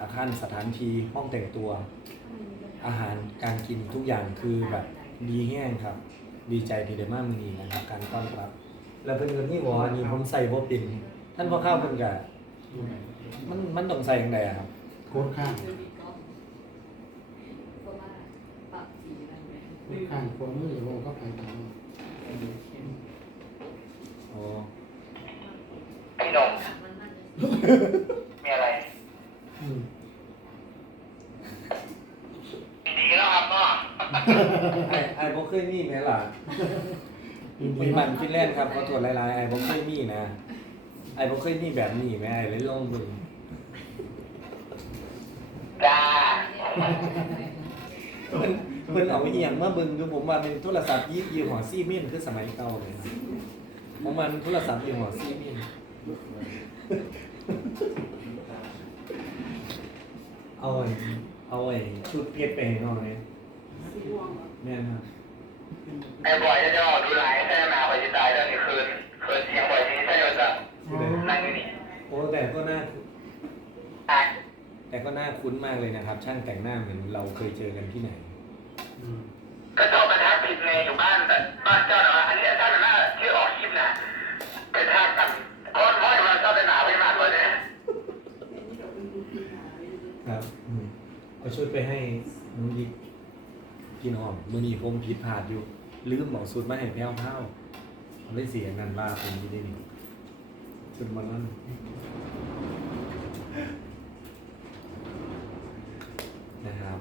อาคารสถานที่ห้องแต่งตัว อาหารการกินทุกอย่างคือแบบดีแห้งครับ ดีใจที่ได้มากมือนี้นะครับ การต้อนรับ แล้วเพิ่นก็นี่บอกว่าอันนี้ผมใส่บ่เป็นท่านพ่อข้าวเพิ่นก็มันมันต้องใส่จังไดอะครับ โค้ดข้างโค้ดข้างโค้ดมือโลก็ไปตามอ๋อ พี่หนุ่มมีอะไรอืม ดีแล้วครับพ่อไอ้ไอ้บ่เคยมีแม่ล่ะมีบันฟินแลนด์ครับขอตรวจหลายๆไอ้บ่เคยมีนะไอ้บ่เคยมีแบบนี้แม่ไอ้เลยลองเบิ่งจ้าเพิ่นเพิ่นเอาอีหยังมาเบิ่งดูผมว่าเป็นโทรศัพท์ยี่ยี่ห้อซีเมนคือสมัยเก่าเลยนะของมันโทรศัพท์ยี่ห้อซีเมน เอาไอ้เอาไอ้ชุดเพชรไปให้น้องเลยแม่นครับไอ้บอยจะจะออกดูไลน์ใช่ไหมไปจะตายเรื่องนี้คืนคืนเสียงบ่อยนี้ใช่ไหมจ๊ะนั่งอยู่นี่โอ้แต่ก็น่าอะแต่ก็น่าคุ้นมากเลยนะครับ ช่างแต่งหน้าเหมือนเราเคยเจอกันที่ไหนอืมก็ชอบมาทักผิดไงอยู่บ้านแต่บ้านเจ้าแต่ว่าอันนี้เจ้าหน้าที่ออกคลิปนะเป็นทักกันคนพ่อยมาชอบเป็นหนาไปมากเลยเนี่ยครับ อืมก็ช่วยไปให้น้องยิกพี่น้องมือนี้ผมผิดพลาดอยู่ ลืมหมองสูตรมาให้แพ้วเท้าเลยเสียงนั้นว่าผมยี่ได้นี่จนวันนั้นนะครับ